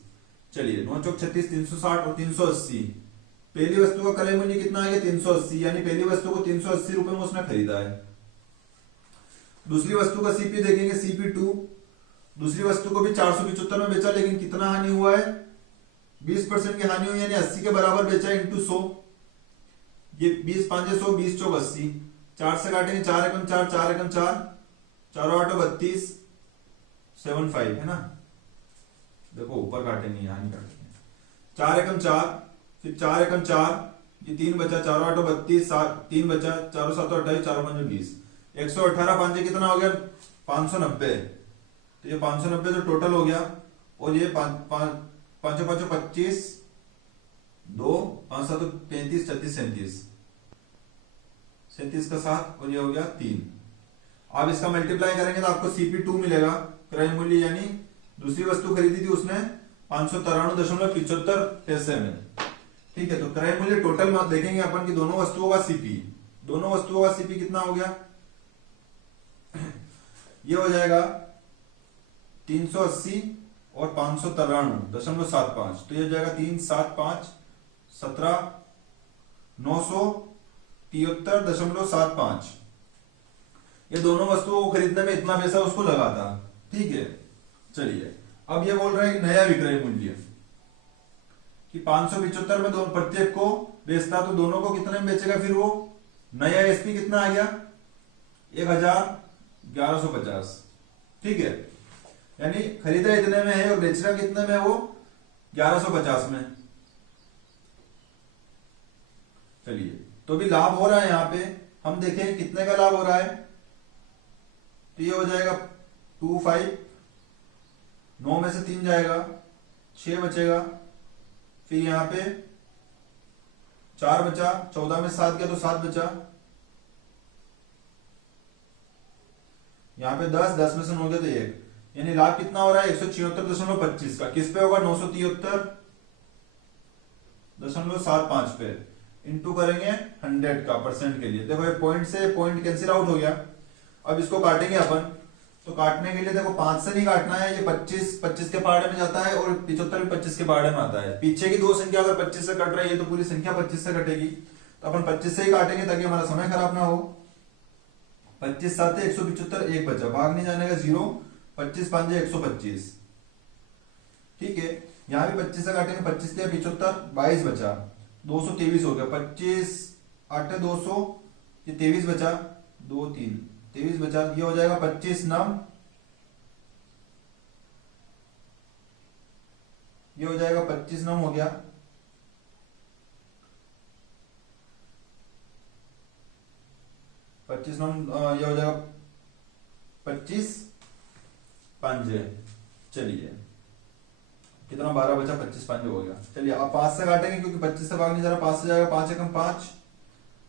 चलिए 9 चौक 36, 360 और 380। पहली वस्तु का क्रय मूल्य कितना आ गया 380, यानी पहली वस्तु को 380 रुपए में उसने खरीदा है। दूसरी वस्तु का सीपी देखेंगे, CP2। दूसरी वस्तु को भी 475 में बेचा, लेकिन कितना हानि हुआ है 20% की हानि हुई, यानी 80 के बराबर बेचा इंटू 100। ये 20 पांजे 100, 20 चौक 80। 4 से काटेंगे, 4 एकम 4, 4 एकम 4, 4 8 32, 75 है ना। देखो ऊपर काटेंगे, यहाँ नहीं काटेंगे। 4 एकम 4, फिर 4 एकम 4, ये 3 बचा, 4 8 32, 3 बचा, 4 7 28, 4 5 20। 118 पांजे कितना हो गया 590। तो ये 590 तो टोटल हो गया। और ये 5 5 5 25, 2 5 7 35, 36 37, 37 का 7, और ये हो गया 3। आप इसका मल्टीप्लाई करेंगे तो आपको CP2 मिलेगा, क्रय मूल्य, यानी दूसरी वस्तु खरीदी थी उसने 593.75 पैसे में। ठीक है, तो क्रय मूल्य टोटल देखेंगे अपन की दोनों वस्तुओं का CP, दोनों वस्तुओं का CP कितना हो गया, ये हो जाएगा 380 और 593.75। तो ये हो जाएगा 3 7 5 17 973.75। ये दोनों वस्तुओं को खरीदने में इतना पैसा उसको लगा था। ठीक है, चलिए अब ये बोल रहा है कि नया विक्रय मूल्य कि 575 में दोनों प्रत्येक को बेचता, तो दोनों को कितने में बेचेगा फिर वो। नया SP कितना आ गया 1150। ठीक है, यानी खरीदा इतने में है और बेच रहा कितने में, वो 1150 में। चलिए, तो भी लाभ हो रहा है यहाँ पे, हम देखें कितने का लाभ हो रहा है। तो ये हो जाएगा 25, 9 में से 3 जाएगा, 6 बचेगा, फिर यहाँ पे 4 बचा, 14 में 7 गया तो 7 बचा, यहाँ पे 10, 10 में से 9 गया तो 1, यानी लाभ कितना हो रहा है 176.25 का। किस पे होगा 973.75 पे, इंटू करेंगे 100 का परसेंट के लिए। देखो ये पॉइंट से पॉइंट कैंसिल आउट हो गया। अब इसको काटेंगे अपन, तो काटने के लिए देखो 5 से नहीं काटना है, ये 25 25 के पहाड़े में जाता है और 75 भी 25 के पहाड़े में आता है। पीछे की दो संख्या अगर 25 से कट रही है तो पूरी संख्या 25 से कटेगी, तो अपन 25 से ही काटेंगे ताकि हमारा समय खराब ना हो। 25 7 175, 1 बचा, भाग नहीं जाने का 0, 25 5 125। ठीक है, यहाँ भी 25 से काटेंगे, 25 से 75, 22 बचा, 223 हो गया, 25 8 200, ये 23 बचा, 2 3 23 बचा, ये हो जाएगा 25 9, ये हो जाएगा 25 9 हो गया। पच्चीस नौ ये हो जाएगा 25 5। चलिए कितना 12 बचा, 25 5 हो गया। चलिए अब 5 से काटेंगे क्योंकि 25 से भाग नहीं जा रहा, 5 से जाएगा, 5 एकम 5,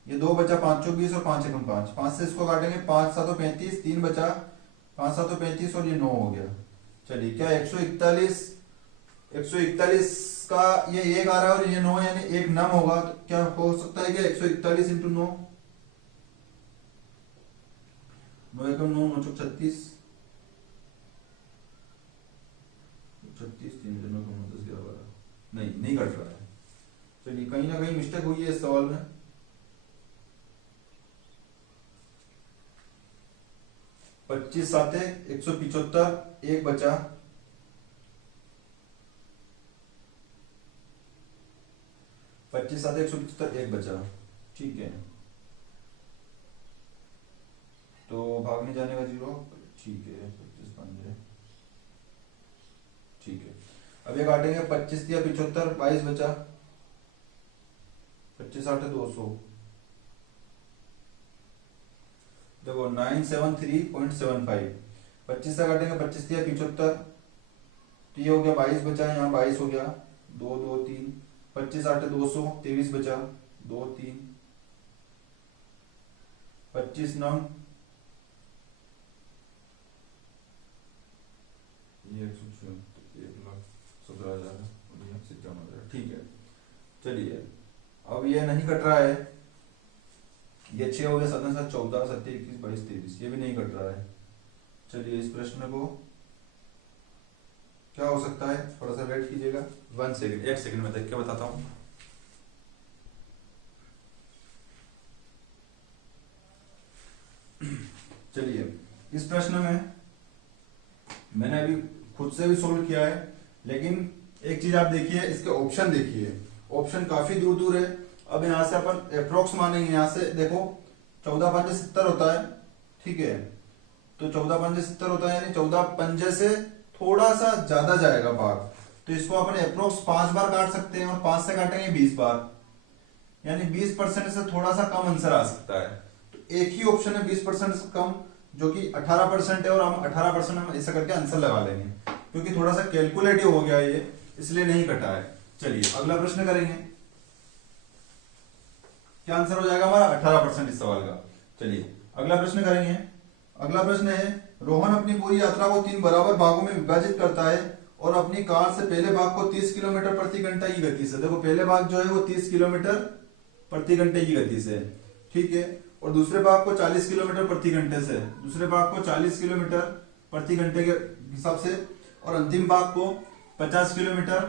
ये 2 बचा, 5 चौक 20 और 5 एकम 5, 5 से इसको काटेंगे, 5 7 35, 3 बचा, 5 7 35 और ये 9 हो गया। चलिए क्या 141 का ये 1 आ रहा है और ये 9, यानी 1 नम होगा, तो क्या हो सकता है क्या 141 इंटू 9, 9 एकम 9, 9 चौक 36, 36 3 9 10 11 12, नहीं कट रहा है। चलिए कहीं ना कहीं मिस्टेक हुई है इस सवाल में। पच्चीस 7 175, 1 बचा, 25 7 175, 1 बचा। ठीक है, तो भाग नहीं जाने का 0। ठीक है 25 5, ठीक है। अब ये काटेंगे, 25 दिया 75, 22 बचा, 25 8 200, देखो 973.75। 25 से काटेंगे, 25 दिया 75, तो ये हो गया 22 बचा, यहाँ 22 हो गया, 2 2 3, 25 8 200, 23 बचा, 2 3, 25 9, ये 1,17,000, ठीक है। चलिए अब ये नहीं कट रहा है, ये 6 हो गया, 7 7 14 7 21 22 23, ये भी नहीं कट रहा है। चलिए इस प्रश्न को क्या हो सकता है, थोड़ा सा वेट कीजिएगा 1 सेकंड, 1 सेकंड में देख के बताता हूं। चलिए इस प्रश्न में मैंने अभी खुद से भी सोल्व किया है, लेकिन एक चीज आप देखिए, इसके ऑप्शन देखिए, ऑप्शन काफी दूर दूर है। अब यहां से अपन अप्रोक्स मानेंगे, यहां से देखो 14 पंजे 70 होता है, ठीक है, तो 14 पंजे 70 होता है, यानी 14 पंजे से थोड़ा सा ज्यादा जाएगा भाग, तो इसको अपन अप्रोक्स 5 बार काट सकते हैं, और 5 से काटेंगे 20 बार, यानी 20% से थोड़ा सा कम आंसर आ सकता है। तो एक ही ऑप्शन है 20% से कम, जो कि 18% है, और हम 18% हम ऐसा करके आंसर लगा लेंगे, क्योंकि थोड़ा सा कैलकुलेटिव हो गया ये, इसलिए नहीं कटा है। चलिए अगला प्रश्न करेंगे, क्या आंसर हो जाएगा हमारा 18% इस सवाल का। चलिए अगला प्रश्न करेंगे। अगला प्रश्न है, रोहन अपनी पूरी यात्रा को 3 बराबर भागों में विभाजित करता है और अपनी कार से पहले भाग को 30 किलोमीटर प्रति घंटा की गति से, देखो पहले भाग जो है वो 30 किलोमीटर प्रति घंटे की गति से, ठीक है, और दूसरे भाग को 40 किलोमीटर प्रति घंटे से, दूसरे भाग को 40 किलोमीटर प्रति घंटे के हिसाब से, और अंतिम भाग को 50 किलोमीटर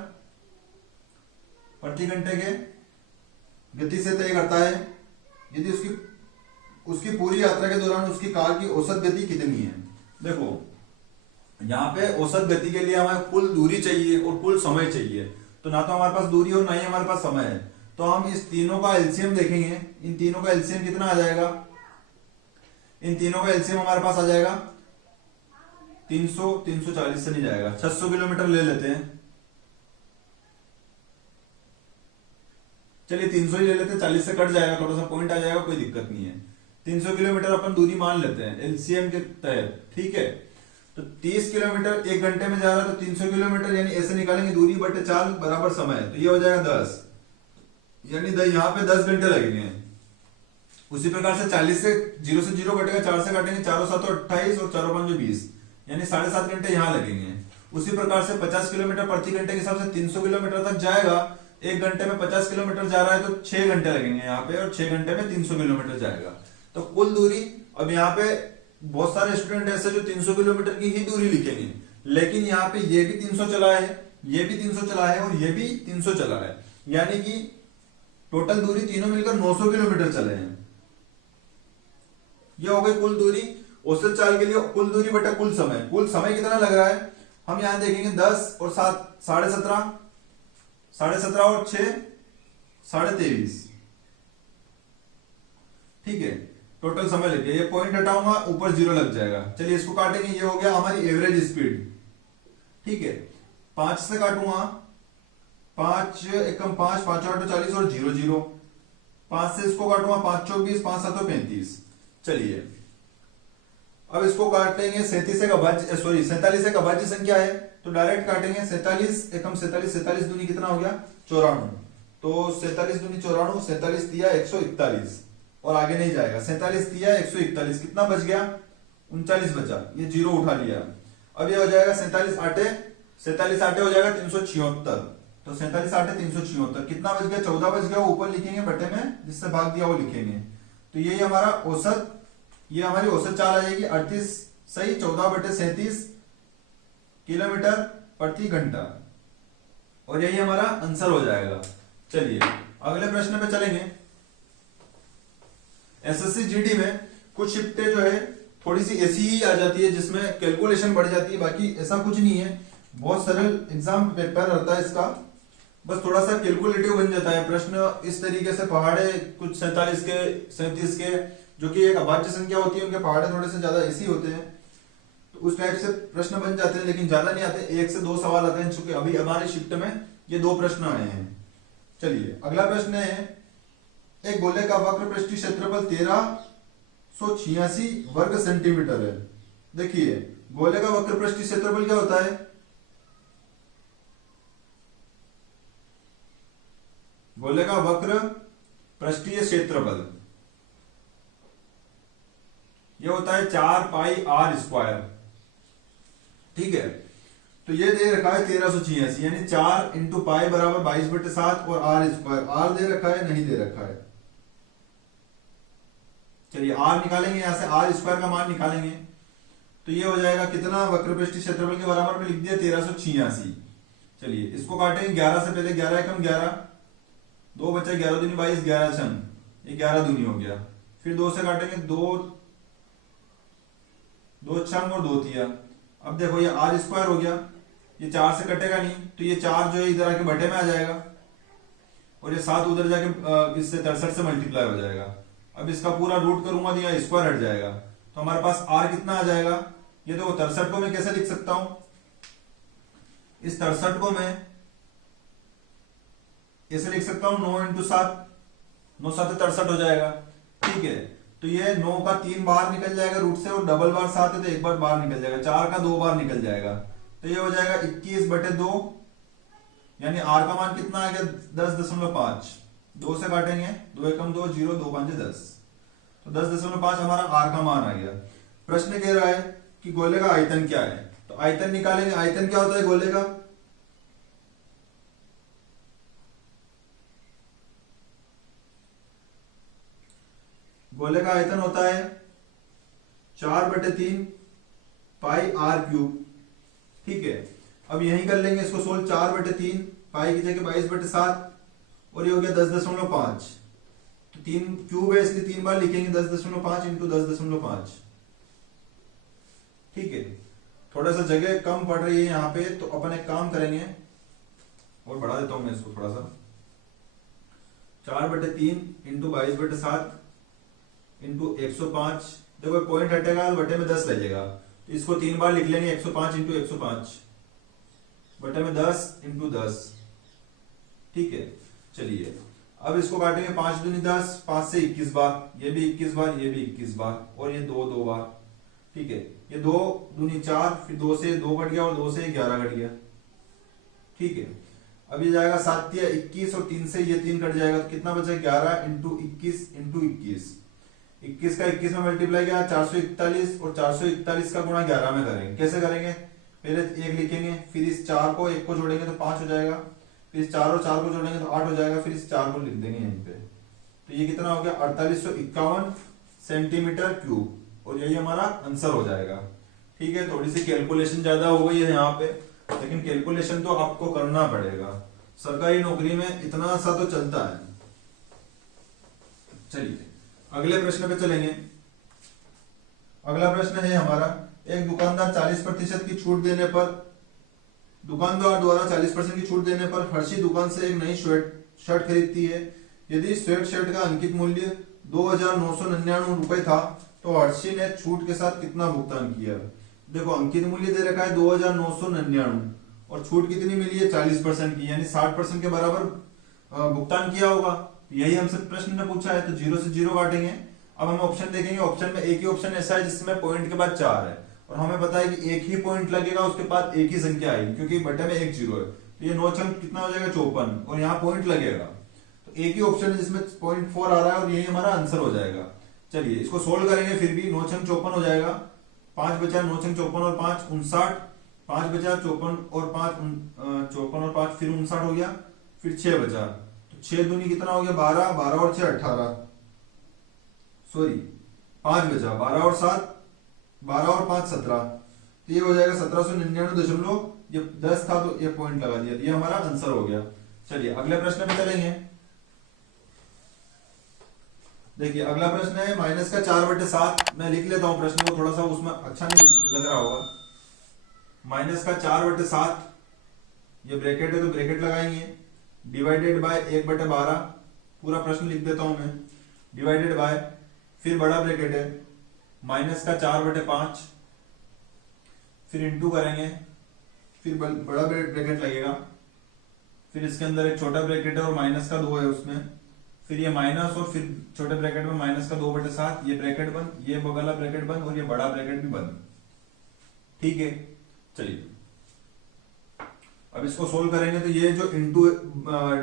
प्रति घंटे के गति से तय करता है। यदि उसकी पूरी यात्रा के दौरान उसकी कार की औसत गति कितनी है। देखो यहाँ पे औसत गति के लिए हमें कुल दूरी चाहिए और कुल समय चाहिए, तो ना तो हमारे पास दूरी और ना ही हमारे पास समय है, तो हम इस तीनों का एलसीएम देखेंगे। इन तीनों का एलसीएम कितना आ जाएगा, इन तीनों का एलसीएम हमारे पास आ जाएगा 340 से नहीं जाएगा, 600 किलोमीटर ले लेते हैं। चलिए 300 ही ले लेते हैं, 40 से कट जाएगा, थोड़ा सा पॉइंट आ जाएगा, कोई दिक्कत नहीं है। 300 किलोमीटर अपन दूरी मान लेते हैं एलसीएम के तहत, ठीक है। तो 30 किलोमीटर 1 घंटे में जा रहा है, तो 300 किलोमीटर यानी ऐसे निकालेंगे, दूरी बटे 4 बराबर समय, तो ये हो जाएगा 10, यानी यहाँ पे 10 घंटे लगेंगे। उसी प्रकार से 40 से 0 कटेगा, 4 से काटेंगे, 4 7 28 और 4 5 20, यानी 7.5 घंटे यहाँ लगेंगे। उसी प्रकार से 50 किलोमीटर प्रति घंटे के हिसाब से 300 किलोमीटर तक जाएगा, 1 घंटे में 50 किलोमीटर जा रहा है, तो 6 घंटे लगेंगे यहाँ पे, और 6 घंटे में 300 किलोमीटर जाएगा। तो कुल दूरी, अब यहाँ पे बहुत सारे स्टूडेंट ऐसे जो 300 किलोमीटर की ही दूरी लिखेंगे, लेकिन यहाँ पे ये भी 300 चला है, ये भी 300 चला है, और ये भी 300 चला है, यानी कि टोटल दूरी तीनों मिलकर 900 किलोमीटर चले हैं। ये हो गई कुल दूरी। औसत चाल के लिए कुल दूरी बटा कुल समय कितना लग रहा है, हम यहां देखेंगे 10 और 7 17.5 और 6 23.5, ठीक है, टोटल समय लग गया। ये पॉइंट हटाऊंगा, ऊपर 0 लग जाएगा। चलिए इसको काटेंगे, ये हो गया हमारी एवरेज स्पीड, ठीक है। 5 से काटूंगा, 5 एकम 5 5 8 40 और 0 0, 5 से इसको काटूंगा, 5 4 20 5 7 35। चलिए अब इसको काटेंगे, 47 एक अभाज्य संख्या है, तो डायरेक्ट काटेंगे। 47 एकम 47 दूनी कितना हो गया 94, तो 47 दूनी 94, 47 दिया 141, और आगे नहीं जाएगा। 47 दिया 141, कितना बच गया 39 बचा, ये 0 उठा लिया। अब ये हो जाएगा 47 आटे हो जाएगा 376, तो 47 8 376, कितना बच गया 14 बच गया, ऊपर लिखेंगे बटे में जिससे भाग दिया वो लिखेंगे, तो यही हमारा औसत, ये हमारी औसत चाल आ जाएगी 38 सही 14/37 किलोमीटर प्रति घंटा, और यही हमारा आंसर हो जाएगा। चलिए अगले प्रश्न पे चलेंगे। एसएससी जीडी में कुछ शिफ्टें जो है थोड़ी सी ऐसी ही आ जाती है, जिसमें कैलकुलेशन बढ़ जाती है, बाकी ऐसा कुछ नहीं है, बहुत सरल एग्जाम पेपर रहता है इसका, बस थोड़ा सा कैलकुलेटिव बन जाता है प्रश्न। इस तरीके से पहाड़े कुछ 47 के 37 के, जो कि एक अभाज्य संख्या होती है, उनके पहाड़े थोड़े से ज्यादा ऐसी होते हैं, तो उस टाइप से प्रश्न बन जाते हैं, लेकिन ज्यादा नहीं आते, 1 से 2 सवाल आते हैं, चूंकि अभी हमारे शिफ्ट में ये 2 प्रश्न आए हैं। चलिए अगला प्रश्न है, एक गोले का वक्र पृष्ठीय क्षेत्रफल 1386 वर्ग सेंटीमीटर है। देखिए गोले का वक्र पृष्ठीय क्षेत्रफल क्या होता है, गोले का वक्र पृष्ठीय क्षेत्रफल ये होता है 4 पाई r स्क्वायर, ठीक है। तो ये दे रखा है 1386, यानी 4 इंटू पाई बराबर 22/7 और r स्क्वायर, r दे रखा है नहीं दे रखा है, चलिए आर निकालेंगे, यहाँ से आर स्क्वायर का मान निकालेंगे तो ये हो जाएगा कितना, वक्रपृष्ठ क्षेत्रफल के बराबर में लिख दिया 1386। चलिए इसको काटेंगे 11 से, पहले 11 एकम 11, 2 बचा 11 दूनी 22, 11 छन, ये 11 दूनी हो गया। फिर 2 से काटेंगे, 2 छन और 2 तिया। अब देखो ये आर स्क्वायर हो गया, ये 4 से कटेगा नहीं तो ये 4 जो है इधर आके बटे में आ जाएगा और ये 7 उधर जाके इससे 63 से मल्टीप्लाई हो जाएगा। अब इसका पूरा रूट करूंगा तो यहाँ स्क्वायर हट जाएगा, तो हमारे पास आर कितना आ जाएगा, ये देखो 63 को मैं कैसे लिख सकता हूं, इस 63 को मैं ऐसे लिख सकता हूं 9 × 7, 9 7 63 हो जाएगा। ठीक है, तो ये 9 का 3 बाहर निकल जाएगा रूट से और डबल बार 7 है तो एक बार बाहर निकल जाएगा, 4 का 2 बार निकल जाएगा, तो ये हो जाएगा 21/2, यानी आर का मान कितना आ गया 10.5। 2 से काटेंगे, 2 एकम 2, 0, 2 5 10, तो 10.5 हमारा आर का मान आ गया। प्रश्न कह रहा है कि गोले का आयतन क्या है, तो आयतन निकालेंगे। आयतन क्या होता है गोले का, गोले का आयतन होता है 4/3 पाई आर क्यूब। ठीक है, अब यही कर लेंगे इसको सोल्व, 4/3 पाई की जगह 22/7 और ये हो गया 10.5, तो 3 क्यूब है इसलिए 3 बार लिखेंगे, 10.5 × 10.5। ठीक है, थोड़ा सा जगह कम पड़ रही है यहाँ पे, तो अपन एक काम करेंगे और बढ़ा देता हूं मैं इसको थोड़ा सा, 4/3 × 22/7 × 105। देखो पॉइंट हटेगा बटे में 10 लगेगा, तो इसको 3 बार लिख लेंगे, 105 × 105 बटे में 10 × 10। ठीक है, चलिए अब इसको काटेंगे, 5 दूनी 10, 5 से 21 बार, ये भी 21 बार, ये भी 21 बार और ये 2 बार। ठीक है, ये 2 दूनी 4, फिर 2 से 2 कट गया और 2 से 11 कट गया। ठीक है, अब ये जाएगा 7 या 21 और 3 से ये 3 कट जाएगा, तो कितना बचा 11 × 21 × 21। 21 का 21 में मल्टीप्लाई किया 441 और 441 का गुणा 11 में करेंगे। कैसे करेंगे, पहले 1 लिखेंगे, फिर इस 4 को 1 को जोड़ेंगे तो 5 हो जाएगा, फिर इस 4 और 4 को जोड़ेंगे तो 8 हो जाएगा, फिर इस 4 को लिख देंगे यहीं पे, तो ये कितना हो गया 4851 सेंटीमीटर क्यूब, और यही हमारा आंसर हो जाएगा। ठीक है, थोड़ी सी कैलकुलेशन ज्यादा हो गई है यहाँ पे, लेकिन कैलकुलेशन तो आपको करना पड़ेगा, सरकारी नौकरी में इतना सा तो चलता है। चलिए अगले प्रश्न पे चलेंगे। अगला प्रश्न है हमारा, एक दुकानदार 40% की छूट देने पर, दुकानदार द्वारा 40% की छूट देने पर हर्षी दुकान से एक नई शर्ट खरीदती है। यदि स्वेट शर्ट का अंकित मूल्य 2999 रुपए था तो हर्षी ने छूट के साथ कितना भुगतान किया। देखो अंकित मूल्य दे रखा है 2999 और छूट कितनी मिली है 40% की, यानी 60% के बराबर भुगतान किया होगा। यही हमसे प्रश्न ने पूछा है, तो 0 से 0 काटेंगे। अब हम ऑप्शन देखेंगे, ऑप्शन में एक ही ऑप्शन ऐसा है जिसमें पॉइंट के बाद 4 है और हमें पता है कि एक ही पॉइंट लगेगा, उसके बाद एक ही संख्या आएगी क्योंकि बटे में 1 0 है, तो ये 9 छंग कितना हो जाएगा 54 और यहाँ पॉइंट लगेगा, तो एक ही ऑप्शन है जिसमें 0.4 आ रहा है और यही हमारा आंसर हो जाएगा। चलिए इसको सोल्व करेंगे, फिर भी 9 छंग 54 हो जाएगा, 5 बचा 9 छंग 54 और 5 59, 5 बचा 54 और 5 54 और 5 फिर 59 हो गया, फिर 6 बचा, तो 6 दूनी कितना हो गया 12, 12 और 6 18, सॉरी 5 बचा, 12 और 7 12 और 5 17, तो ये हो जाएगा 1799 ये 10 था तो ये पॉइंट लगा दिया, ये हमारा आंसर हो गया। चलिए अगले प्रश्न पे चलेंगे। देखिए अगला प्रश्न है माइनस का 4/7, मैं लिख लेता हूं प्रश्न को, थोड़ा सा उसमें अच्छा नहीं लग रहा होगा। माइनस का 4/7, ये ब्रैकेट है तो ब्रैकेट लगाएंगे, डिवाइडेड बाय 1/12, पूरा प्रश्न लिख देता हूं मैं, डिवाइडेड बाय, फिर बड़ा ब्रैकेट है माइनस का 4/5, फिर इंटू करेंगे, फिर बड़ा ब्रैकेट लगेगा, फिर इसके अंदर एक छोटा ब्रैकेट है और माइनस का 2 है उसमें, फिर ये माइनस और फिर छोटे ब्रैकेट में माइनस का 2/7, ये ब्रैकेट बंद, ये बगला ब्रैकेट बंद और ये बड़ा ब्रैकेट भी बंद। ठीक है, चलिए अब इसको सोल्व करेंगे तो ये जो इंटू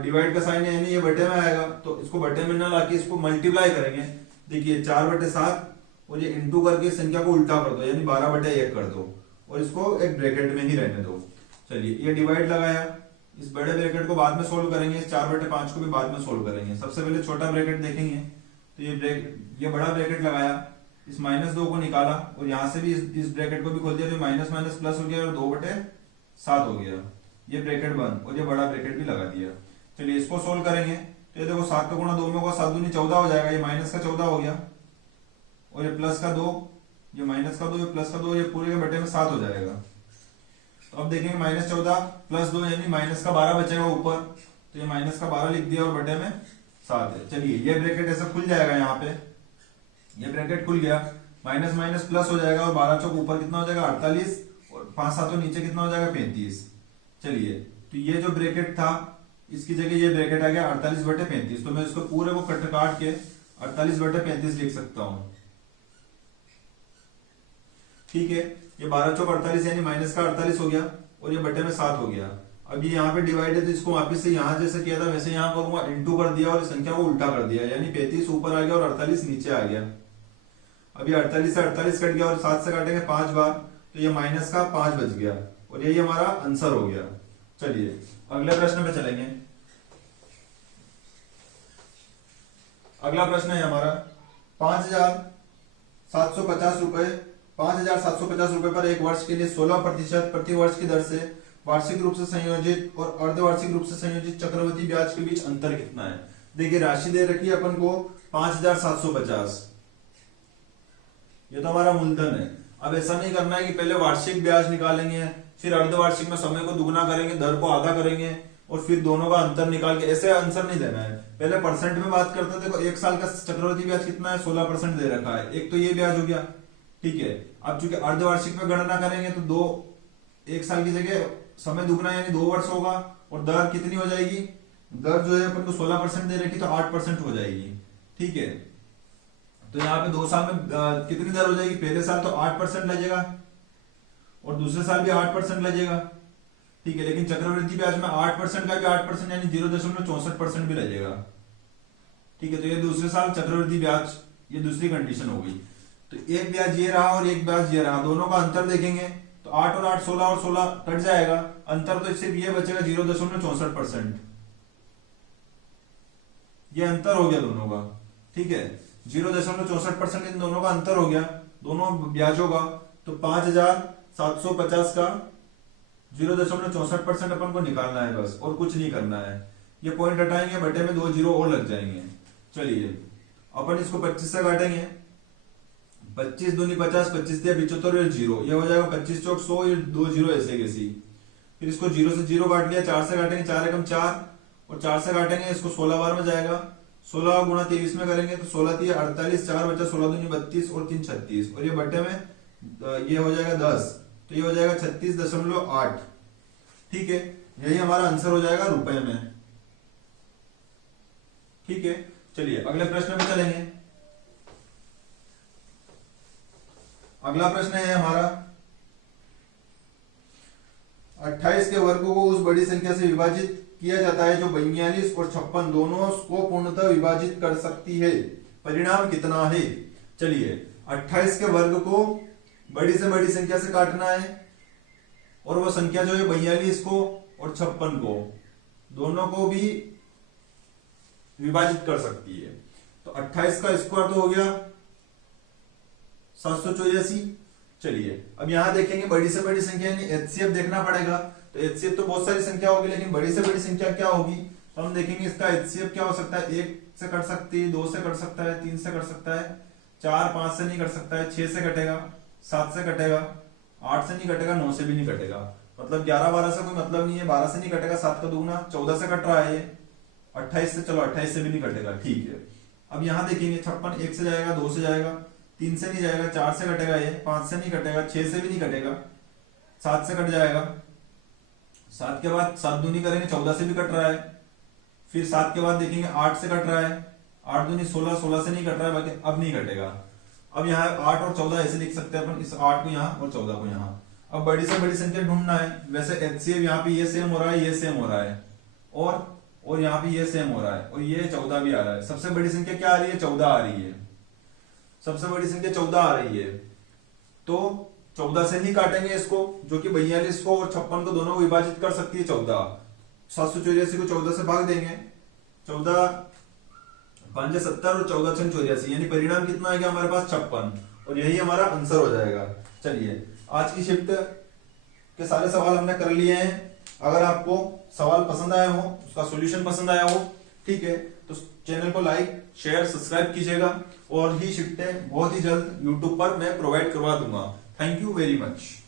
डिवाइड का साइन है यानी ये बटे में आएगा, तो इसको बटे में ना लाके इसको मल्टीप्लाई करेंगे। देखिए 4/7 और ये इंटू करके संख्या को उल्टा कर दो यानी 12/1 कर दो और इसको एक ब्रैकेट में ही रहने दो। चलिए ये डिवाइड लगाया, इस बड़े ब्रैकेट को बाद में सोल्व करेंगे, इस 4/5 को भी बाद में सोल्व करेंगे। सबसे पहले छोटा ब्रैकेट देखेंगे तो ये बड़ा ब्रैकेट लगाया, इस -2 को निकाला और यहां से भी इस ब्रैकेट को भी खोल दिया, तो माइनस माइनस प्लस हो गया और 2/7 हो गया, ये ब्रैकेट बंद और ये बड़ा ब्रैकेट भी लगा दिया। चलिए इसको सोल्व करेंगे तो ये देखो 7 का गुणा 2 में होगा, 7 दूनी 14 हो जाएगा, ये माइनस का 14 हो गया और ये प्लस का 2, ये माइनस का 2, ये प्लस का 2, ये पूरे के बटे में 7 हो जाएगा। तो अब देखेंगे -14 + 2 यानी माइनस का 12 बचेगा ऊपर, तो ये माइनस का 12 लिख दिया और बटे में 7 है। चलिए ये ब्रैकेट ऐसा खुल जाएगा, यहाँ पे ये ब्रैकेट खुल गया, माइनस माइनस प्लस हो जाएगा और 12 चौक ऊपर कितना हो जाएगा 48 और 5 7 नीचे कितना हो जाएगा 35। चलिए तो ये जो ब्रैकेट था इसकी जगह ये ब्रैकेट आ गया 48/35, तो मैं इसको पूरे को काट के 48/35 लिख सकता हूं। ठीक है, ये 12 चौक 48 यानी माइनस का 48 हो गया और ये बटे में 7 हो गया। अब ये यहाँ पे डिवाइड है तो इसको वापस से यहाँ जैसे किया था वैसे यहाँ करूंगा, इंटू कर दिया और संख्या को उल्टा कर दिया, यानी 35 ऊपर आ गया और 48 नीचे आ गया। अभी 48 से 48 कट गया और 7 से काटेंगे 5 बार, तो ये माइनस का 5 बच गया और यही हमारा आंसर हो गया। चलिए अगले प्रश्न पे चलेंगे। अगला प्रश्न है हमारा 5,750 रुपए 5,750 रुपए पर एक वर्ष के लिए 16% प्रति वर्ष की दर से वार्षिक रूप से संयोजित और अर्धवार्षिक रूप से संयोजित चक्रवृद्धि ब्याज के बीच अंतर कितना है। देखिए राशि दे रखी है अपन को 5,750, ये तो हमारा मूलधन है। अब ऐसा नहीं करना है कि पहले वार्षिक ब्याज निकालेंगे फिर अर्धवार्षिक में समय को दुगना करेंगे, दर को आधा करेंगे और फिर दोनों का अंतर निकाल के, ऐसे आंसर नहीं देना है। पहले परसेंट में बात करते हैं। देखो एक साल का चक्रवृद्धि ब्याज कितना है 16% दे रखा है, एक तो ये ब्याज हो गया। ठीक है, अब चूंकि अर्धवार्षिक में गणना करेंगे तो एक साल की जगह समय दुगना यानी 2 वर्ष होगा और दर कितनी हो जाएगी, दर जो है अपन को 16% दे रखी तो 8% हो जाएगी। ठीक है, तो यहाँ पे 2 साल में कितनी दर हो जाएगी, पहले साल तो 8% लगेगा और दूसरे साल भी 8% लगेगा। ठीक है, लेकिन चक्रवृद्धि ब्याज में 8% का भी 8% यानी 0.64% भी लगेगा। ठीक है, तो ये दूसरे साल चक्रवृद्धि ब्याज, ये दूसरी कंडीशन हो गई। तो एक ब्याज ये रहा और एक ब्याज ये रहा, दोनों का अंतर देखेंगे तो 8 और 8 16 और 16 कट जाएगा, अंतर तो सिर्फ ये बचेगा 0.64%। ये अंतर हो गया दोनों का। ठीक है, 0.64% इन दोनों का अंतर हो गया दोनों ब्याजों का। तो 5,750 का 0.64% अपन को निकालना है बस, और कुछ नहीं करना है। ये पॉइंट हटाएंगे, बटे में 2 जीरो और लग जाएंगे। चलिए अपन इसको 25 से काटेंगे, 25 दूनी 50, 25 दिया 75 जीरो, ये हो जाएगा 25 चौक 100, ये 2 जीरो ऐसे कैसी। फिर इसको 0 से 0 काट लिया, 4 से काटेंगे, 4 एकम 4 और 4 से काटेंगे इसको 16 बार में जाएगा, 16 गुणा 23 में करेंगे तो 16 3 48, 4 बचा 16 दूनी 32 और 3 36 और ये बटे में ये हो जाएगा 10, तो ये हो जाएगा 36.8। ठीक है, यही हमारा आंसर हो जाएगा रुपए में। ठीक है, चलिए अगले प्रश्न पे चलेंगे। अगला प्रश्न है हमारा 28 के वर्ग को उस बड़ी संख्या से विभाजित किया जाता है जो 42 और 56 दोनों को पूर्णतः विभाजित कर सकती है, परिणाम कितना है। चलिए 28 के वर्ग को बड़ी से बड़ी संख्या से काटना है और वो संख्या जो है 42 को और 56 को दोनों को भी विभाजित कर सकती है। तो 28 का स्क्वायर तो हो गया 784। चलिए अब यहां देखेंगे बड़ी से बड़ी संख्या यानी एचसीएफ देखना पड़ेगा। तो एचसीएफ तो बहुत सारी संख्या होगी, लेकिन बड़ी से बड़ी संख्या क्या होगी तो हम देखेंगे इसका एचसीएफ क्या हो सकता है। 1 से कट सकती है, 2 से कट सकता है, 3 से कट सकता है, 4 5 से नहीं कट सकता है, 6 से कटेगा, 7 से कटेगा, 8 से नहीं कटेगा, 9 से भी नहीं कटेगा। मतलब 11 12 से कोई मतलब नहीं है, 12 से नहीं कटेगा, 7 का दुगना 14 से कट रहा है ये, 28 से, चलो 28 से भी नहीं कटेगा। ठीक है, अब यहां देखेंगे 56 1 से जाएगा, 2 से जाएगा, 3 से नहीं जाएगा, 4 से कटेगा, ये 5 से नहीं कटेगा, 6 से भी नहीं कटेगा, 7 से कट जाएगा, 7 के बाद 7 दूनी करेंगे 14 से भी कट रहा है, फिर 7 के बाद देखेंगे 8 से कट रहा है, 8 दूनी 16, 16 से नहीं कट रहा है, बाकी अब नहीं कटेगा। अब यहाँ 8 और 14 ऐसे लिख सकते हैं अपन, इस 8 को यहाँ और 14 को यहाँ। अब बड़ी से बड़ी संख्या ढूंढना है। वैसे एचसीएफ यहाँ पे ये सेम हो रहा है, ये सेम हो रहा है, और यहाँ पे ये सेम हो रहा है, और ये 14 भी आ रहा है। सबसे बड़ी संख्या क्या आ रही है, 14 आ रही है। सबसे बड़ी संख्या 14 आ रही है, तो 14 से ही काटेंगे इसको, जो कि 42 को और 56 को दोनों को विभाजित कर सकती है 14। 784 को 14 से भाग देंगे, 14 5 70 और 14 84, यानी परिणाम कितना आ गया हमारे पास 56, और यही हमारा आंसर हो जाएगा। चलिए आज की शिफ्ट के सारे सवाल हमने कर लिए हैं। अगर आपको सवाल पसंद आया हो, उसका सॉल्यूशन पसंद आया हो, ठीक है, तो चैनल को लाइक शेयर सब्सक्राइब कीजिएगा, और ही शिफ्टें बहुत ही जल्द यूट्यूब पर मैं प्रोवाइड करवा दूंगा। Thank you very much.